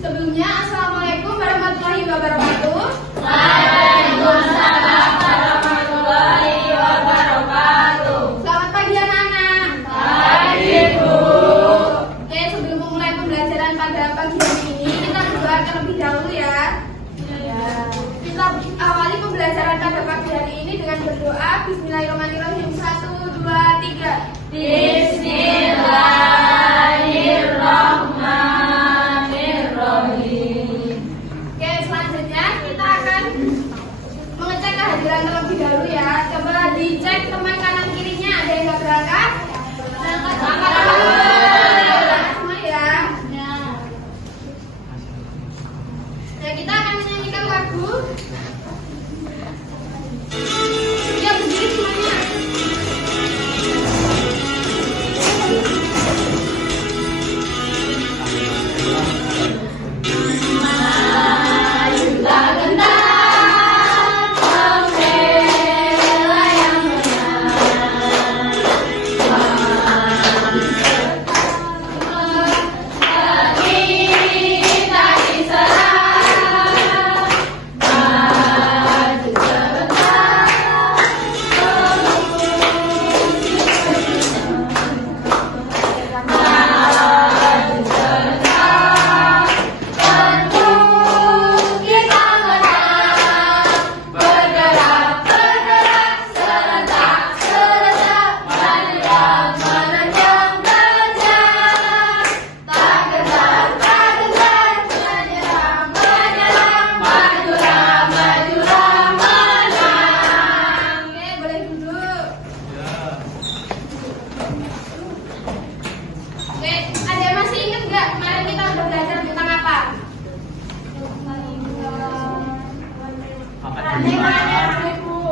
Sebelumnya, Assalamualaikum warahmatullahi wabarakatuh. Waalaikumsalam warahmatullahi wabarakatuh. Selamat pagi anak-anak. Pagi, Bu. Oke, sebelum memulai pembelajaran pada pagi hari ini, kita berdoa terlebih dahulu ya. Kita awali pembelajaran pada pagi hari ini dengan berdoa. Bismillahirrahmanirrahim. 1, 2, 3. Bismillahirrahmanirrahim. Oke, selanjutnya kita akan mengecek kehadiran terlebih dahulu ya. Coba dicek teman kanan kirinya, ada yang nggak berangkat? Berangkat semua ya. Nah, kita akan menyanyikan lagu. Ya, berdiri semuanya.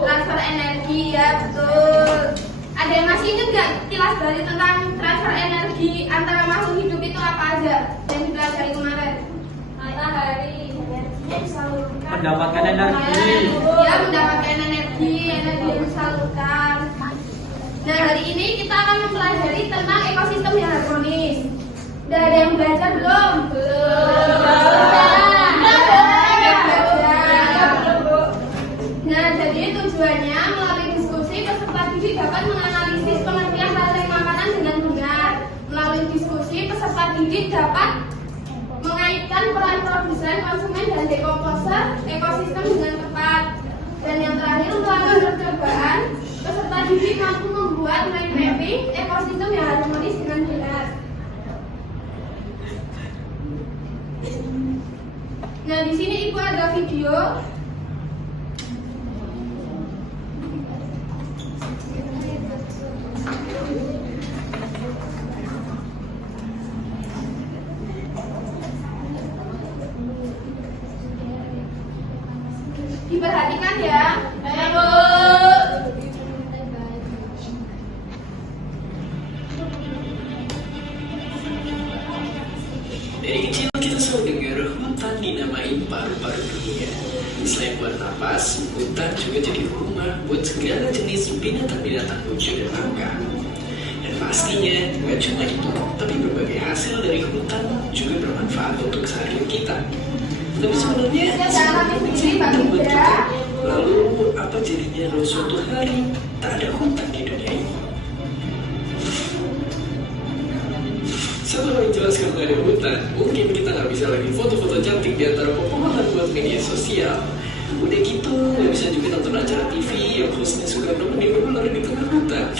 Transfer energi, ya betul. Ada yang masih ingat nggak kilas balik tentang transfer energi antara makhluk hidup itu apa aja yang dipelajari kemarin? Matahari Mendapatkan energi. Ya, mendapatkan energi yang disalurkan. Nah, hari ini kita akan mempelajari tentang ekosistem yang harmonis. Udah ada yang belajar belum? Nah, jadi tujuannya melalui diskusi peserta didik dapat menganalisis pengertian rantai makanan dengan benar. Melalui diskusi peserta didik dapat mengaitkan peran produsen, konsumen, dan dekomposer ekosistem dengan tepat. Dan yang terakhir, melalui percobaan peserta didik mampu membuat mind mapping ekosistem yang harmonis dengan benar. Nah, di sini Ibu ada video. Diperhatikan ya. Baik, Bu. Dari kecil kita selalu dengar hutan dinamai paru-paru dunia. Selain buat napas, hutan juga jadi rumah buat segala jenis binatang-binatang lucu dan langka. Dan pastinya, bukan cuma itu, tapi berbagai hasil dari hutan juga bermanfaat untuk keseharian kita. Tapi sebenarnya, lalu apa jadinya kalau suatu hari tak ada hutan di dunia ini? Satu hal yang jelas kalau nggak ada hutan, mungkin kita nggak bisa lagi foto-foto cantik di antara pepohonan buat media sosial. Udah gitu, nggak bisa juga nonton acara TV yang hostnya suka nemenin ular di tengah hutan.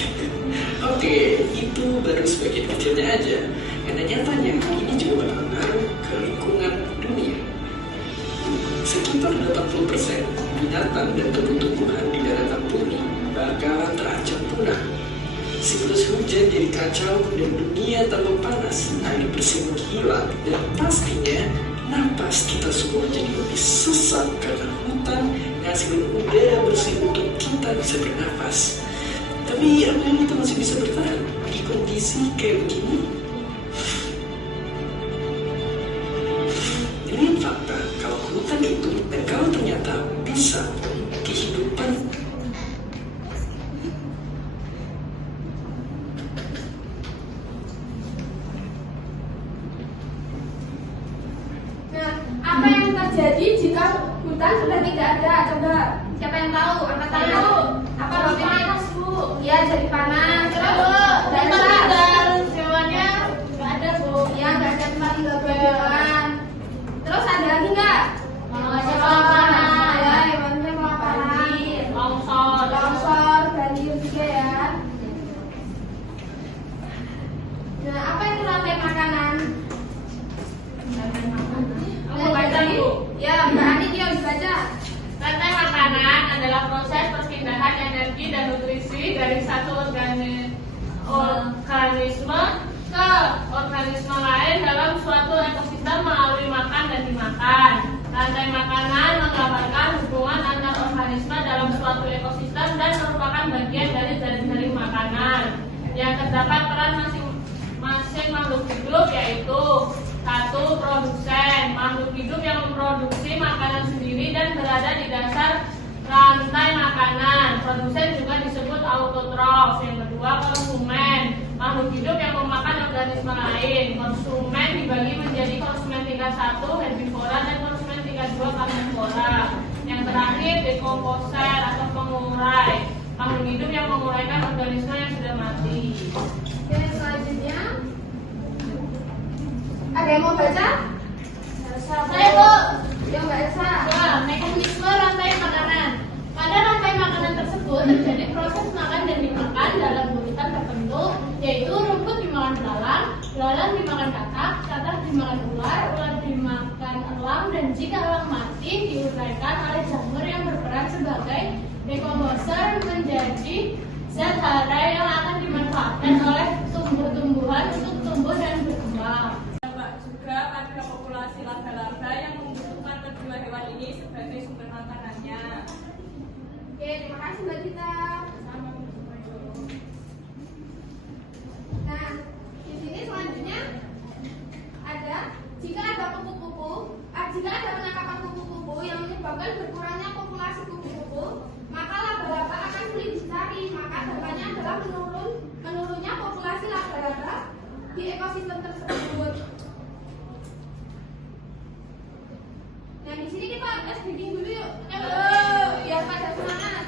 Oke, itu baru sebagian kecilnya aja. Karena nyatanya, ini juga berpengaruh ke lingkungan dunia. Sekitar 80% binatang dan tumbuh-tumbuhan di daratan bumi bakalan terancam punah. Siklus hujan jadi kacau dan dunia tambah panas, air bersih menghilang, dan pastinya napas kita semua jadi lebih sesak karena hutan ngasilin udara bersih untuk kita bisa bernapas. Tapi apakah kita masih bisa bertahan di kondisi kayak begini? Ini fakta kalau hutan itu dan kalau ternyata bisa kehidupan. Nah, terjadi jika hutan sudah tidak ada? Coba siapa yang tahu? Angkat tangan. Apa Bapak panas, Bu? Iya, jadi panas. Terus Tempat tinggal hewannya nggak ada, Bu. ya nggak ada tempat tinggal buat hewan. Terus ada lagi nggak? Kelaparan. Ya, hewannya kelaparan. Longsor. Longsor, banjir juga ya. Nah, apa itu rantai makanan? Aku baca, Bu. Ya, Mbak Ani dia harus baca. Rantai makanan adalah proses perpindahan energi dan nutrisi dari satu organisme ke organisme lain dalam suatu ekosistem melalui makan dan dimakan. Rantai makanan menggambarkan hubungan antar organisme dalam suatu ekosistem dan merupakan bagian dari jaring makanan yang terdapat peran masing-masing makhluk hidup, yaitu satu, produsen, makhluk hidup yang memproduksi makanan sendiri dan berada di dasar rantai makanan. Produsen juga disebut autotrof. Yang kedua, konsumen, makhluk hidup yang memakan organisme lain. Konsumen dibagi menjadi konsumen tingkat 1 herbivora dan konsumen tingkat 2 karnivora. Yang terakhir, dekomposer atau pengurai, makhluk hidup yang menguraikan organisme yang sudah mati. Oke, selanjutnya ada yang mau baca? Saya, Bu. Ya, Mbak Elsa. Mekanisme rantai makanan. Pada rantai makanan tersebut terjadi proses makan dan dimakan dalam urutan tertentu, yaitu rumput dimakan belalang dimakan katak dimakan ular dimakan elang, dan jika elang mati diuraikan oleh jamur yang berperan sebagai dekomposer menjadi zat hara yang akan dimanfaatkan oleh tumbuh-tumbuhan untuk tumbuh dan berkembang. Juga pada populasi laba-laba yang membutuhkan kedua hewan ini sebagai sumber makanannya. Oke, terima kasih Mbak Dita. Nah, di sini selanjutnya ada jika ada penangkapan kupu-kupu yang menyebabkan berkurangnya populasi kupu-kupu, maka laba-laba akan sulit dicari. Maka dampaknya adalah menurunnya populasi laba-laba di ekosistem tersebut. Nah, di sini kita tes bikin dulu yuk. Biar pada semangat.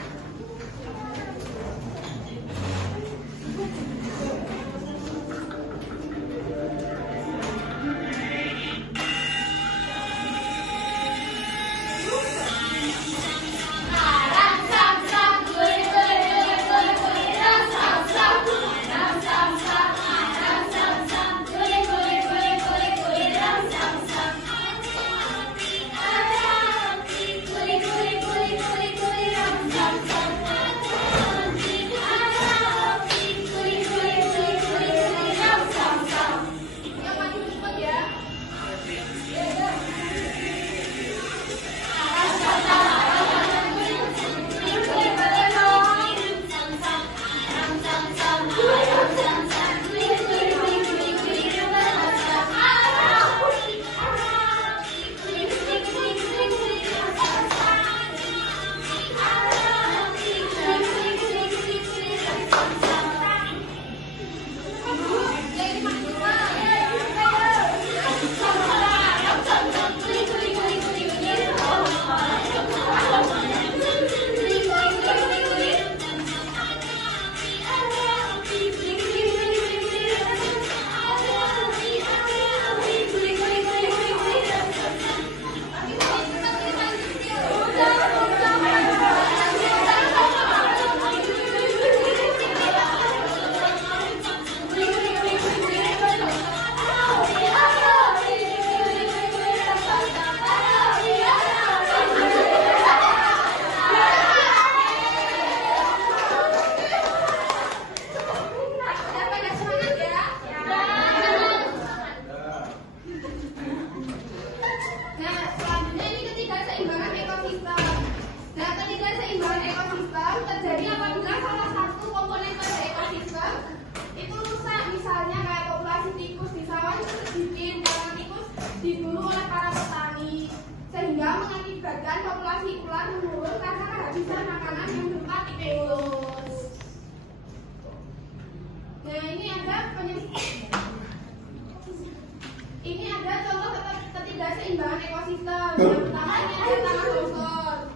keseimbangan ekosistem. Yang pertama ini ada tanah longsor.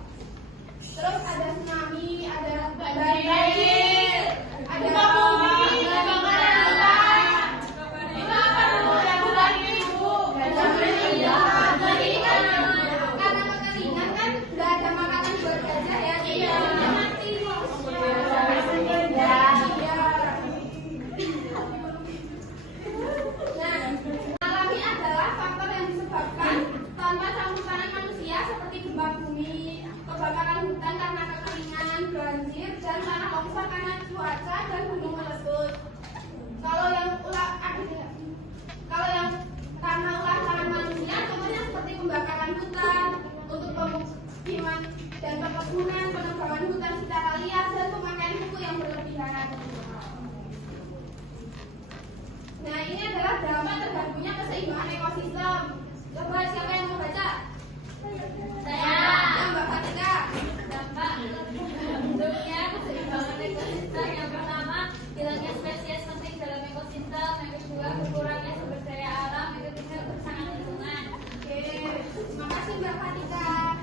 Terus ada tsunami, ada banjir, ada karena kekeringan kan nggak ada makanan buat gajah ya, jadi gajahnya mati. Nah, alami adalah faktor yang disebabkan tanpa campur tangan manusia seperti gempa bumi, kebakaran hutan karena kekeringan, banjir, dan tanah longsor karena cuaca dan gunung meletus. Kalau yang karena ulah tangan manusia, contohnya seperti pembakaran hutan untuk pemukiman dan perkebunan, penebangan hutan secara liar, dan pemakaian buku yang berlebihan. Nah, ini adalah dampak terganggunya keseimbangan ekosistem. Coba siapa yang mau baca? Saya. Mbak Fatika. Dampak terbentuknya keseimbangan ekosistem yang pertama, hilangnya spesies penting dalam ekosistem, yang kedua berkurangnya sumber daya alam, yang ketiga kerusakan lingkungan. Oke, terima kasih Mbak Fatika.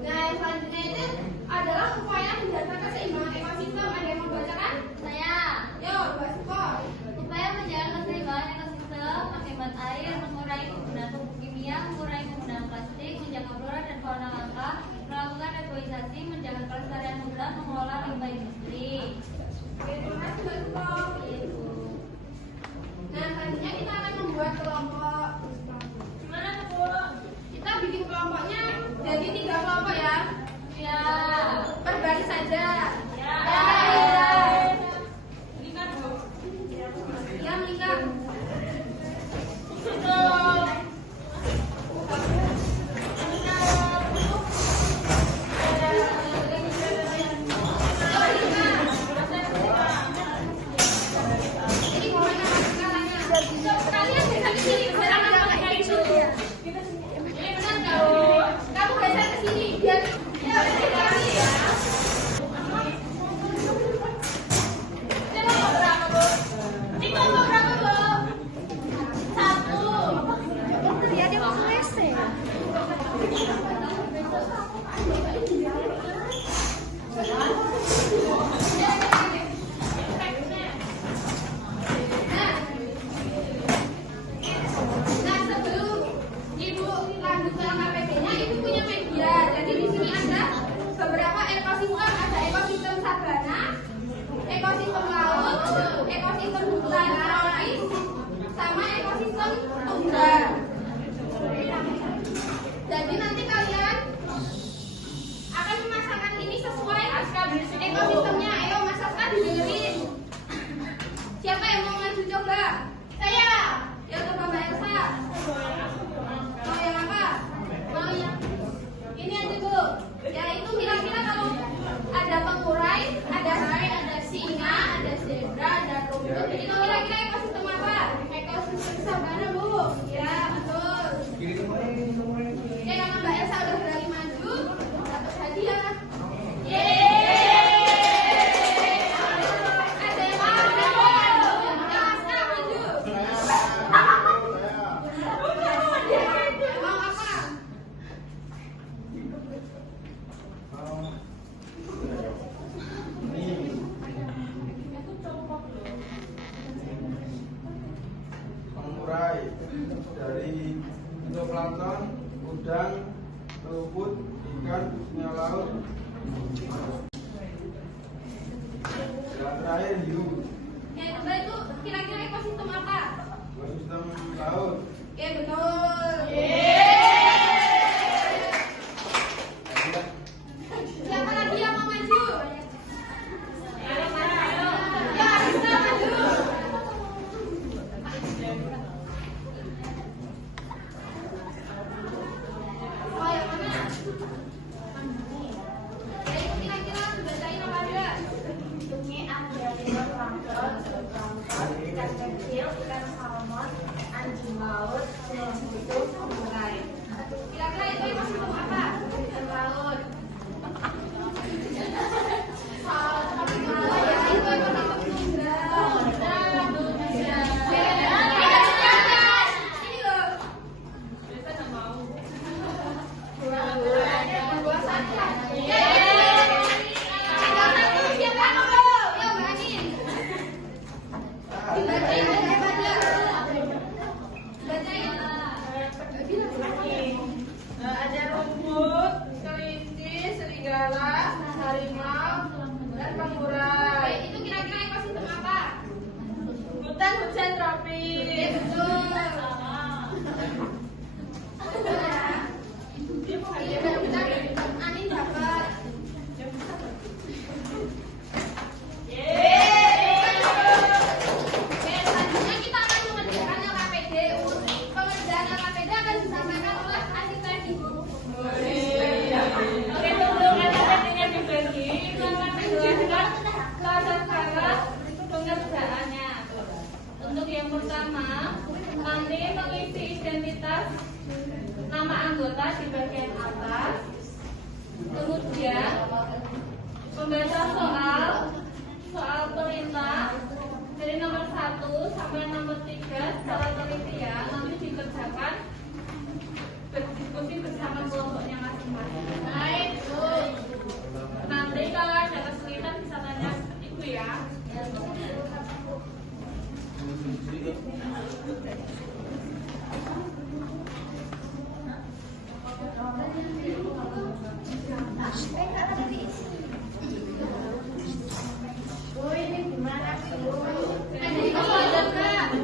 Nah, yang selanjutnya itu adalah upaya menjaga keseimbangan ekosistem. Ada yang mau baca kan? Saya. Yo, Mbak Suko. Upaya menjaga keseimbangan ekosistem, menghemat air, mengurangi penggunaan pupuk kimia, mengurangi penggunaan plastik, menjaga flora dan fauna langka, melakukan reboisasi, menjaga kelestarian hutan, mengelola limbah industri. Oke, terima kasih Mbak Suko. Itu. Nah, selanjutnya kita akan membuat kelompok. Gimana tuh, Bu? Kita bikin kelompoknya jadi 3 kelompok ya. Ya. Per baris saja. Ya. Ini kan Bu. Ya, Mika. Ini gimana Mas skalanya? Kalian geser ke sini, jangan kayak gitu. Ini benar nggak? Kamu geser ke sini biar ya lagi ya. Ini kelompok berapa, Bu? Ini kelompok berapa, Bu? 1. Lihat dia mau WC. Nah, sebelum Ibu lanjut ke KPP-nya, Ibu punya media. Jadi di sini ada beberapa ekosistem, ada ekosistem sabana, ekosistem laut, ekosistem hutan tropis, sama ekosistem tundra. Jadi nanti kalian akan memasangkan ini sesuai ekosistemnya. Ayo masukkan, didengerin. Siapa yang mau maju coba? Saya. Ya coba Mbak Elsa. Mau yang apa? Mau yang ini aja Bu. Ya itu kira-kira kalau ada pengurai, ada hai, ada singa, ada zebra, ada rumput. Jadi itu kira-kira ekosistem apa? Ekosistem sabana Bu. Ya betul. Oke, karena Mbak Elsa udah berani maju, dapat hadiah. Ada yang mau? Ya, sekarang maju. Mau apa? Pengurai dari fitoplankton, udang, rumput, ikan, singa laut. Yang terakhir hiu, Oke, coba itu kira-kira ekosistem apa? ekosistem laut. Oke, betul. Siapa lagi yang mau maju? Ya, bisa maju. Oh, yang mana? Ya, itu kira-kira bacain apa enggak? Ini ada fitoplankton, zooplankton, ikan kecil, ikan salmon, anjing laut, semut, nama anggota di bagian atas. Kemudian membaca soal perintah dari nomor 1 sampai nomor 3 secara teliti ya. Nanti dikerjakan berdiskusi bersama kelompoknya masing-masing. Baik, Bu. Nanti kalau ada kesulitan bisa tanya Ibu ya. Bu, ini gimana sih, Bu? Jadi kamu aja, Kak.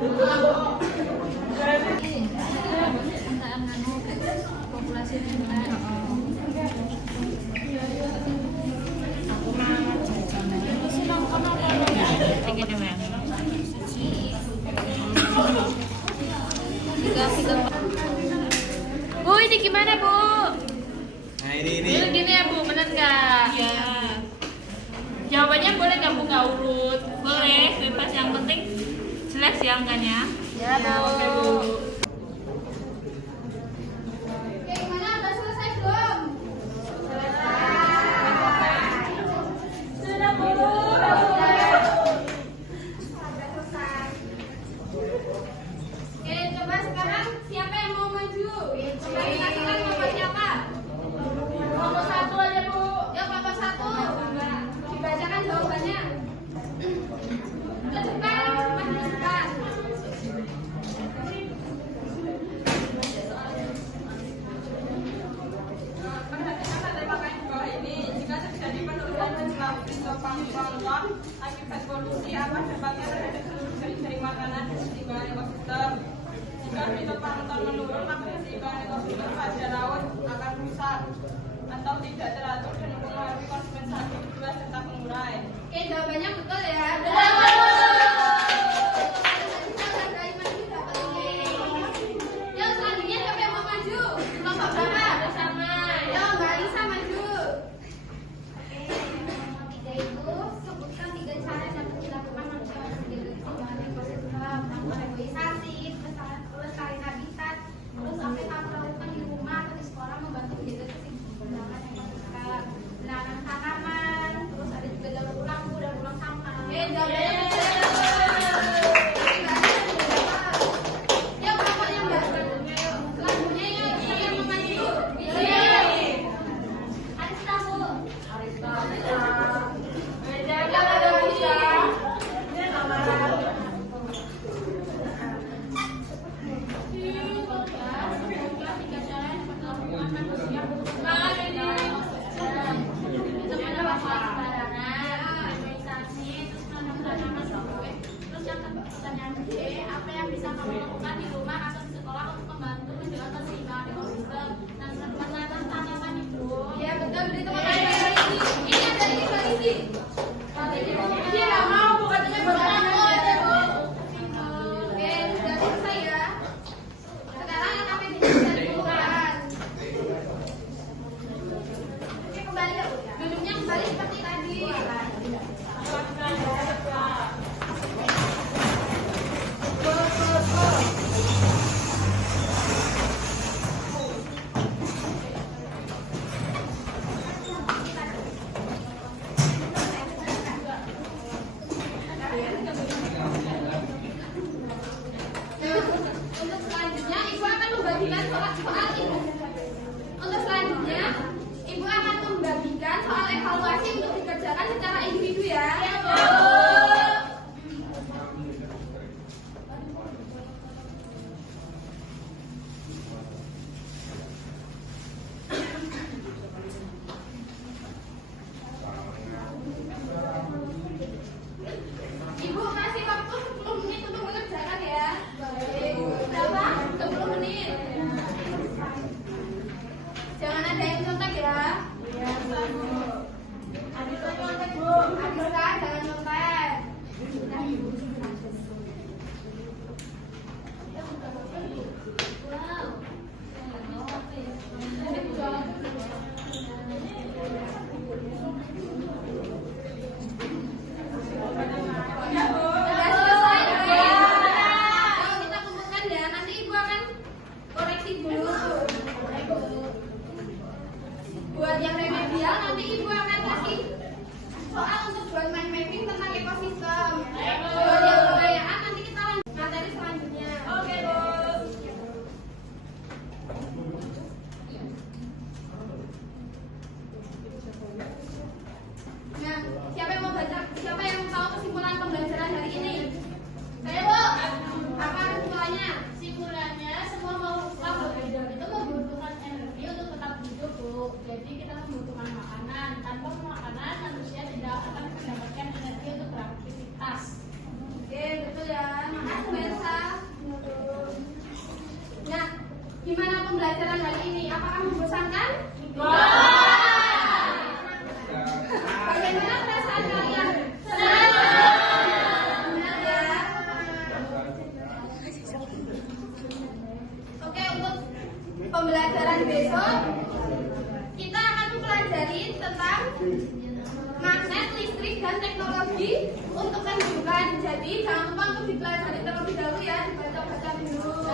Populasi lingkungan. Bu, ini gimana Bu? Nah ini Gini ya Bu, bener nggak? Iya. Jawabannya boleh nggak Bu nggak urut? Boleh, bebas, yang penting jelas ya angkanya. Ya, Bu. Oke Bu. Oke, gimana? Udah selesai belum? Sudah Bu. Oke, coba sekarang siapa yang mau maju? Coba kita sekarang mau siapa? Nomor 1 aja Bu. Ya, Bapak 1. Dibacakan jawabannya. Cepat, maju cepat. Perhatikan tema kain di bawah ini. Jika terjadi penurunan jumlah plankton akibat polusi, apa dampaknya terhadap seluruh jenis makanan dan keseimbangan ekosistem? Jika fitoplankton menurun, maka keseimbangan ekosistem pada laut akan rusak atau tidak teratur dan mempengaruhi konservasi kedua serta pengurai. Oke, jawabannya betul ya. Yang selanjutnya siapa yang mau maju? Kelompok berapa? Bersama. Ya, Mbak Lisa maju. Tiga itu sebutkan 3 cara yang dapat dilakukan manusia untuk menjaga keseimbangan ekosistem, reboisasi, pelestarian habitat, terus sampai kamu lakukan di rumah atau di sekolah membantu menjaga keseimbangan ekosistem, menanam tanaman, terus ada juga daur ulang sampah. Oke, jawabannya betul. Ya, kelompoknya Mbak. Selanjutnya ya, siapa yang mau maju? Arista Bu. Ya, ada Bisa. Apa yang bisa kamu lakukan di rumah atau di sekolah untuk membantu menjaga keseimbangan ekosistem dan menanam tanaman Ibu? Ya, betul. Beri tepuk tangan Mbak Lisi. Ini yang dari Mbak Lisi. Dia nggak mau, Bu. Katanya buat aku aja, Bu. Oke, sudah selesai ya. Sekarang yang apa yang bisa dilakukan? Oke, kembali ya, Bu. Duduknya kembali seperti tadi. Nah, untuk selanjutnya Ibu akan membagikan soal Ibu. Untuk selanjutnya Ibu akan membagikan soal evaluasi untuk dikerjakan secara individu ya. Ibu kasih waktu 10 menit untuk mengerjakan ya. Baik. Berapa? 10 menit. dulu. Buat yang remedial nanti ibu akan kasih soal untuk buat mind mapping tentang ekosistem. Buat yang kebudayaan nanti kita lanjut materi selanjutnya. Oke, Bu. Nah, siapa yang mau baca? Siapa yang tahu kesimpulan pembelajaran hari ini? Saya, Bu. Apa kesimpulannya? Kesimpulannya, semua makhluk hidup itu membutuhkan energi untuk tetap hidup, Bu. Jadi kita membutuhkan makanan. Tanpa makanan, manusia tidak akan mendapatkan energi untuk beraktivitas. Oke, betul ya. Makasih, Mbak Elsa. Nah, gimana pembelajaran hari ini? Apakah membosankan? Bagaimana perasaan kalian? Benar ya? Oke, untuk pembelajaran besok kita akan mempelajari tentang magnet, listrik, dan teknologi untuk kehidupan. Jadi jangan lupa untuk dipelajari terlebih dahulu ya, dibaca-baca dulu.